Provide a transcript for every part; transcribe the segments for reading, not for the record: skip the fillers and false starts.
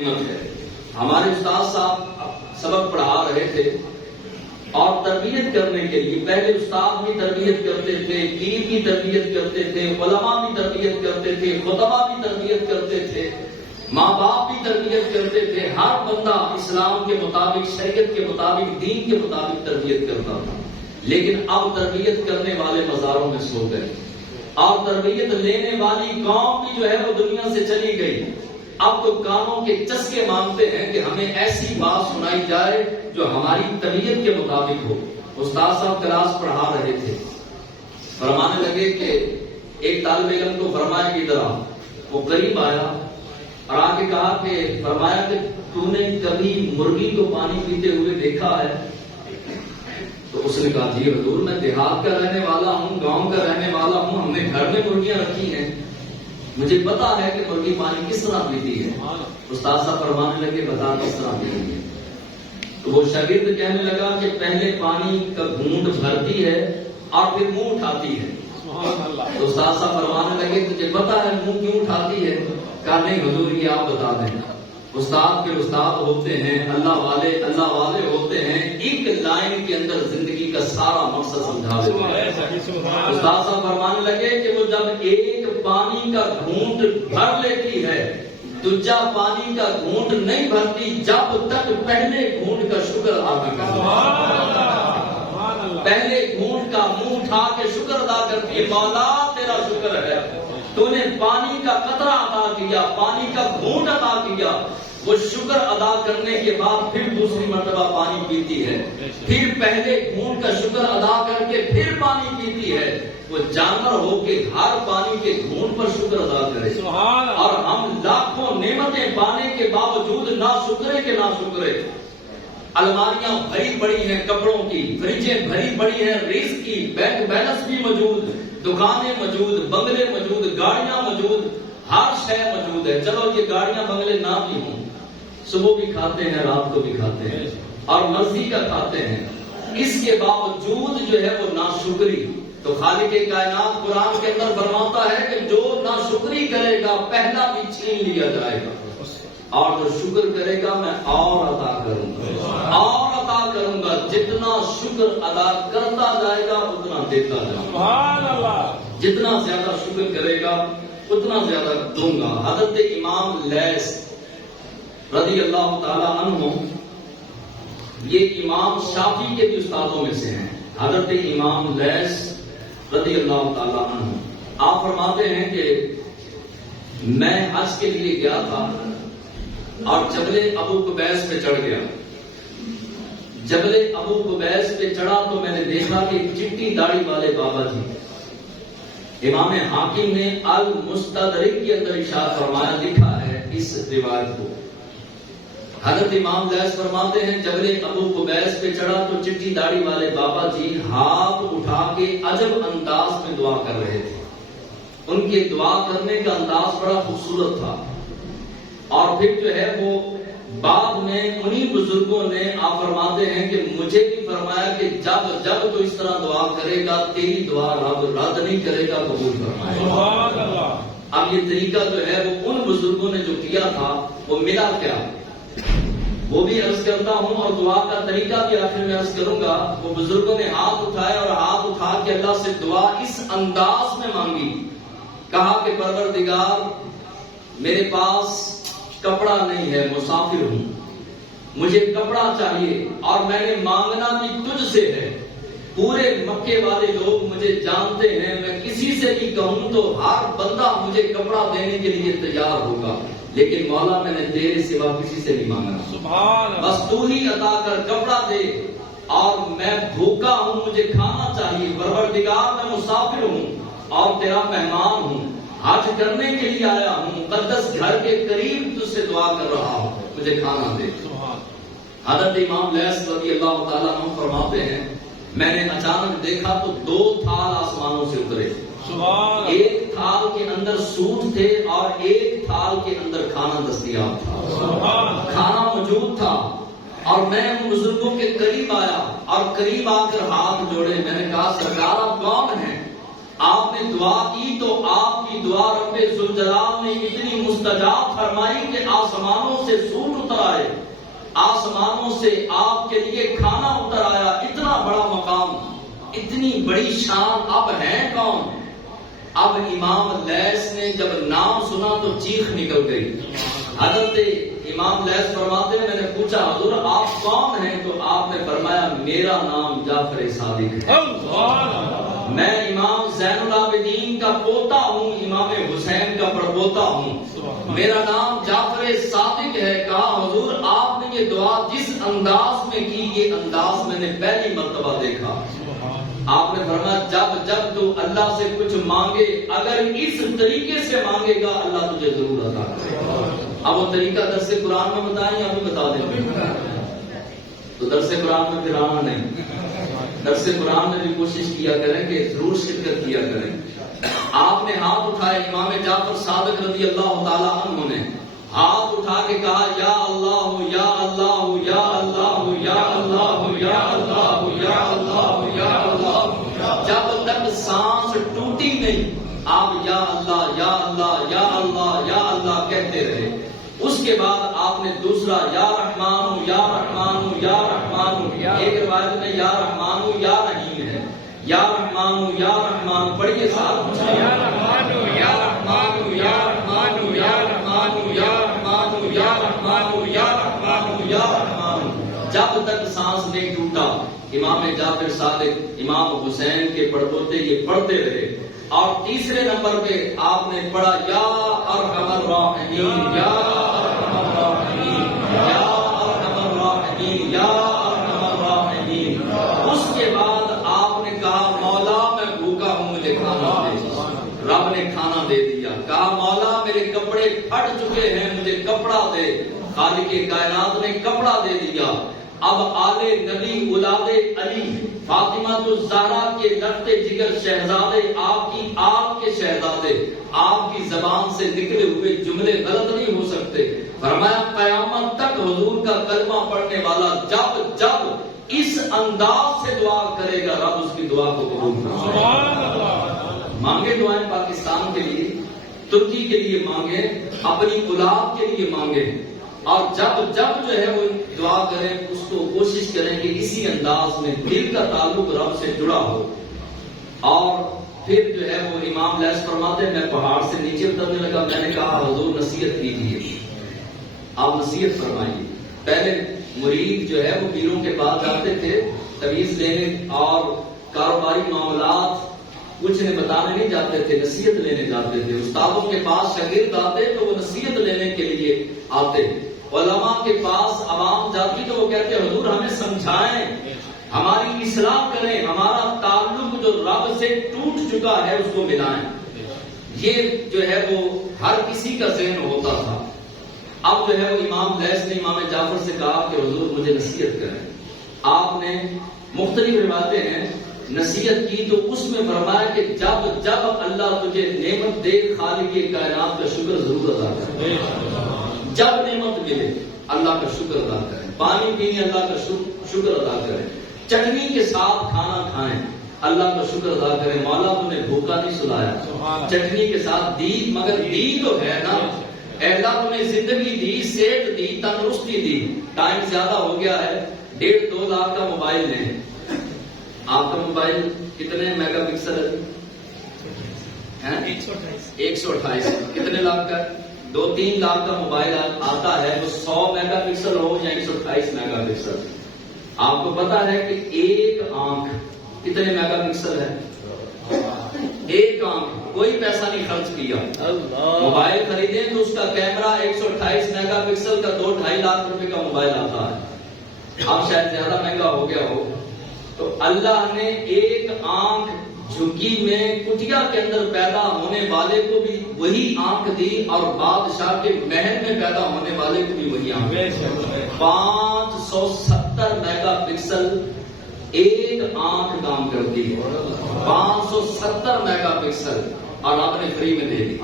ہے۔ ہمارے استاد صاحب سبق پڑھا رہے تھے اور تربیت کرنے کے لیے پہلے استاد بھی تربیت کرتے تھے، پیر بھی تربیت کرتے تھے، علماء بھی تربیت کرتے تھے، خطبہ بھی تربیت کرتے تھے، ماں باپ بھی تربیت کرتے تھے۔ ہر بندہ اسلام کے مطابق، شریعت کے مطابق، دین کے مطابق تربیت کرتا تھا، لیکن اب تربیت کرنے والے مزاروں میں سو گئے اور تربیت لینے والی قوم بھی جو ہے وہ دنیا سے چلی گئی۔ اب تو کانوں کے چسکے مانگتے ہیں کہ ہمیں ایسی بات سنائی جائے جو ہماری طبیعت کے مطابق ہو۔ استاد صاحب کلاس پڑھا رہے تھے، فرمانے لگے کہ ایک طالب علم کو فرمایا کہ ادھر آ۔ وہ قریب آیا اور آ کے کہا کہ فرمایا کہ تو نے کبھی مرغی کو پانی پیتے ہوئے دیکھا ہے؟ تو اس نے کہا جی حضور، میں دیہات کا رہنے والا ہوں، گاؤں کا رہنے والا ہوں، ہم نے گھر میں مرغیاں رکھی ہیں، مجھے پتا ہے کہ مرغی پانی کس طرح پیتی ہے۔ استاد صاحب فرمانے لگے بتا کس طرح پیتی ہے؟ تو وہ شاگرد کہنے لگا کہ پہلے پانی کا گھونٹ بھرتی ہے اور پھر منہ اٹھاتی ہے۔ تو استاد صاحب فرمانے لگے تجھے پتا ہے منہ کیوں اٹھاتی ہے؟ کہا نہیں حضور، یہ آپ بتا دیں۔ استاد پھر استاد ہوتے ہیں، اللہ والے ہوتے ہیں، ایک لائن کے اندر زندگی کا سارا مقصد سمجھا دیتے ہیں۔ استاد صاحب فرمانے لگے کہ وہ جب ایک پانی کا گھونٹ بھر لیتی ہے، دوسرا پانی کا گھونٹ نہیں بھرتی جب تک پہلے گھونٹ کا شکر ادا نہ کرتی۔ پہلے گھونٹ کا منہ اٹھا کے شکر ادا کرتی ہے، مولا تیرا شکر ہے، تو نے پانی کا قطرہ عطا کیا، پانی کا گھونٹ عطا کیا۔ وہ شکر ادا کرنے کے بعد پھر دوسری مرتبہ پانی پیتی ہے، پھر پہلے گھونٹ کا شکر ادا کر کے پھر پانی پیتی ہے۔ وہ جانور ہو کے ہر پانی کے گھونٹ پر شکر ادا کرے، اور ہم لاکھوں نعمتیں پانے کے باوجود نہ شکرے کے نہ شکرے۔ الماریاں بھری پڑی ہیں کپڑوں کی، فریجیں بھری پڑی ہیں رزق کی، بینک بیلنس بھی موجود، دکانیں موجود، بنگلے موجود، گاڑیاں موجود، ہر شے موجود ہے۔ چلو یہ گاڑیاں بنگلے نہ بھی ہوں، صبح بھی کھاتے ہیں، رات کو بھی کھاتے ہیں اور مرضی کا کھاتے ہیں، اس کے باوجود جو ہے وہ ناشکری۔ تو خالق کائنات قرآن کے اندر فرماتا ہے کہ جو ناشکری کرے گا پہلا بھی چھین لیا جائے گا، اور جو شکر کرے گا میں اور عطا کروں گا، اور عطا کروں گا۔ جتنا شکر ادا کرتا جائے گا اتنا دیتا جائے گا، جتنا زیادہ شکر کرے گا اتنا زیادہ دوں گا۔ حضرت امام لیث رضی اللہ تعالی عنہ، یہ امام شافعی کے بھی استادوں میں سے ہیں۔ حضرت امام لیث رضی اللہ تعالی عنہ آپ فرماتے ہیں کہ میں حج کے لیے گیا تھا اور جبل ابو قبیس پہ چڑھ گیا۔ جبل ابو قبیس پہ چڑھا تو میں نے دیکھا کہ چٹی داڑھی والے بابا جی، امام حاکم نے المستدرک کے اندر ارشاد فرمایا، لکھا ہے اس روایت کو۔ حضرت امام لیث فرماتے ہیں جبل ابو قبیس پہ چڑھا تو چٹی داڑھی والے بابا جی ہاتھ اٹھا کے عجب انداز میں دعا کر رہے تھے۔ ان کے دعا کرنے کا انداز بڑا خوبصورت تھا، اور پھر جو ہے وہ بعد میں انہی بزرگوں نے آپ فرماتے ہیں کہ مجھے بھی فرمایا کہ جب تو اس طرح دعا کرے گا تیری دعا رد نہیں کرے گا، قبول فرمائے گا۔ اب یہ طریقہ جو ہے وہ ان بزرگوں نے جو کیا تھا وہ ملا کیا، وہ بھی عرض کرتا ہوں، اور دعا کا طریقہ بھی آخر میں عرض کروں گا۔ وہ بزرگوں نے ہاتھ اٹھائے اور ہاتھ اٹھا کے اللہ سے دعا اس انداز میں مانگی، کہا کہ پروردگار میرے پاس کپڑا نہیں ہے، مسافر ہوں، مجھے کپڑا چاہیے، اور میں نے مانگنا بھی تجھ سے ہے۔ پورے مکے والے لوگ مجھے جانتے ہیں، میں کسی سے بھی کہوں تو ہر بندہ مجھے کپڑا دینے کے لیے تیار ہوگا، لیکن مولا میں نے تیرے سوا کسی سے نہیں مانگا، بس تو ہی عطا کر کپڑا دے، اور میں بھوکا ہوں، مجھے کھانا چاہیے۔ پروردگار میں مسافر ہوں اور تیرا مہمان ہوں، حج کرنے کے لیے آیا ہوں، مقدس گھر کے قریب تجھ سے دعا کر رہا ہوں، مجھے کھانا دے۔ حضرت امام لیث رضی اللہ تعالیٰ عنہ فرماتے ہیں میں نے اچانک دیکھا تو 2 تھال آسمانوں سے اترے، ایک تھال کے اندر سوٹ تھے اور ایک تھال کے اندر کھانا دستیاب تھا، کھانا موجود تھا، اور میں ان بزرگوں کے قریب آیا اور قریب آ کر ہاتھ جوڑے۔ میں نے کہا سرکار آپ کون ہیں؟ آپ نے دعا کی تو آپ کی دعا رب ذوالجلال نے اتنی مستجاب فرمائی کہ آسمانوں سے سوٹ اتر آئے، آسمانوں سے آپ کے لیے کھانا اتر آیا۔ اتنا بڑا مقام، اتنی بڑی شان اب ہے کون؟ اب امام لیث نے جب نام سنا تو چیخ نکل گئی۔ حضرت امام لیث فرماتے ہیں میں نے پوچھا حضور آپ کون ہیں؟ تو آپ نے فرمایا میرا نام جعفر صادق ہے، میں امام زین العابدین کا پوتا ہوں، امام حسین کا پڑپوتا ہوں، میرا نام جعفر صادق ہے۔ کہا حضور آپ نے یہ دعا جس انداز میں کی یہ انداز میں نے پہلی مرتبہ دیکھا۔ آپ نے فرمایا جب تو اللہ سے کچھ مانگے اگر اس طریقے سے مانگے گا اللہ تجھے ضرور عطا کرے گا۔ اب وہ طریقہ درس قرآن میں بتائیں یا بھی بتا دیں؟ تو درس قرآن میں پھر آنا نہیں، درس قرآن میں بھی کوشش کیا کریں کہ ضرور شرکت کیا کریں۔ آپ نے ہاتھ اٹھائے، امام جعفر صادق رضی اللہ تعالی عنہ نے ہاتھ اٹھا کے کہا یا اللہ یا اللہ یا اللہ یا اللہ یا اللہ یا اللہ یا اللہ، جب تک سانس ٹوٹی نہیں آپ یا اللہ یا اللہ یا اللہ یا اللہ کہتے رہے۔ اس کے بعد آپ نے دوسرا یا رحمان یا رحمان یا رحمان، ایک روایت میں یا رحمان یا رحیم ہے، یا رحمان یا رحمان پڑھیے ساتھ، یا رحمان یا رحمان یا رحمان یا رحمان یا رحمان یا رحمان یا رحمان یا رحمان، جب تک سانس نہیں ٹوٹا۔ امام جعفر صادق امام حسین کے پڑپوتے یہ پڑھتے رہے۔ اور تیسرے نمبر پہ آپ نے پڑھا یا ارحم الراحمین یا ارحم الراحمین یا ارحم الراحمین یا ارحم الراحمین۔ اس کے بعد آپ نے کہا مولا میں بھوکا ہوں مجھے کھانا دے۔ رب نے کھانا دے دیا۔ کہا مولا میرے کپڑے پھٹ چکے ہیں مجھے کپڑا دے۔ خالق کائنات نے کپڑا دے دیا۔ اب آل نبی اولاد علی فاطمہ الزہرا کے لگتے جگر شہزادے، آپ کی آپ کے شہزادے، آپ کی زبان سے نکلے ہوئے جملے غلط نہیں ہو سکتے۔ فرمایا قیامت تک حضور کا کلمہ پڑھنے والا جب اس انداز سے دعا کرے گا رب اس کی دعا کو قبول کرے گا۔ مانگے دعائیں پاکستان کے لیے، ترکی کے لیے مانگے، اپنی اولاد کے لیے مانگے، اور جب جو ہے وہ دعا کریں اس کو کوشش کریں کہ اسی انداز میں دل کا تعلق رب سے جڑا ہو۔ اور پھر جو ہے وہ امام لیث فرماتے ہیں میں پہاڑ سے نیچے اترنے لگا، میں نے کہا حضور نصیحت کیجیے، آپ نصیحت فرمائیے۔ پہلے مرید جو ہے وہ پیروں کے پاس جاتے تھے تویز لینے اور کاروباری معاملات کچھ نے بتانے نہیں جاتے تھے، نصیحت لینے جاتے تھے۔ استادوں کے پاس شاگرد آتے تو وہ نصیحت لینے کے لیے آتے، علماء کے پاس عوام جاتی تو وہ کہتے حضور ہمیں سمجھائیں، ہماری اصلاح کریں، ہمارا تعلق جو رب سے ٹوٹ چکا ہے اس کو ملائیں۔ یہ جو ہے وہ ہر کسی کا ذہن ہوتا تھا۔ اب جو ہے وہ امام لیث نے امام جعفر سے کہا کہ حضور مجھے نصیحت کریں۔ آپ نے مختلف روایتیں ہیں نصیحت کی تو اس میں فرمایا کہ جب اللہ تجھے نعمت دے خالق کائنات کا شکر ضرور ادا کرے۔ جب نعمت ملے اللہ کا شکر ادا کریں، پانی پینے اللہ کا شکر ادا کریں، چٹنی کے ساتھ کھانا کھائیں اللہ کا شکر ادا کریں۔ مولا تو نے بھوکا نہیں سلایا، چٹنی کے ساتھ دی، مگر دی تو ہے نا، اے اللہ تو نے زندگی دی، صحت دی، تندرستی دی۔ ٹائم زیادہ ہو گیا ہے، 1.5-2 لاکھ کا موبائل لیں۔ آپ کا موبائل کتنے میگا پکسل ہے؟ 128۔ کتنے لاکھ کا؟ 2-3 لاکھ کا موبائل آتا ہے، وہ 100 میگا پکسل ہو یا 128 میگا پکسل۔ آپ کو پتا ہے کہ ایک آنکھ کتنے میگا پکسل ہے؟ ایک آنکھ، کوئی پیسہ نہیں خرچ کیا۔ موبائل خریدیں تو اس کا کیمرہ 128 میگا پکسل کا 2-2.5 لاکھ روپے کا موبائل آتا ہے۔ اب شاید زیادہ مہنگا ہو گیا ہو۔ تو اللہ نے ایک آنکھ جھکی میں کٹیا کے اندر پیدا ہونے والے کو بھی وہی آنکھ دی، اور بادشاہ کے محل میں پیدا ہونے والے کو بھی وہی آنکھ دی۔ 570 میگا پکسل ایک آنکھ کام کرتی ہے، 570 میگا پکسل، اور آپ نے فری میں دے دی۔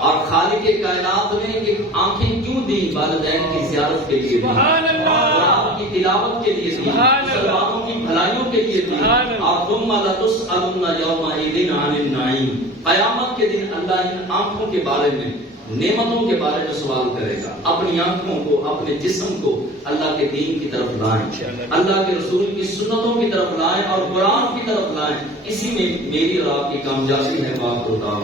اور خالق کائنات نے یہ آنکھیں کیوں دی؟ والدین کی زیارت کے لیے دی، اور آپ کی تلاوت کے لیے دی، مسلمانوں کی بھلائیوں کے لیے دی، اور ثم لتسألن یومئذ عن النعیم، قیامت کے دن اللہ ان آنکھوں کے بارے میں، نعمتوں کے بارے میں سوال کرے گا۔ اپنی آنکھوں کو، اپنے جسم کو اللہ کے دین کی طرف لائیں، اللہ کے رسول کی سنتوں کی طرف لائیں اور قرآن کی طرف لائیں، اسی میں میری اور آپ کی کامیابی ہے۔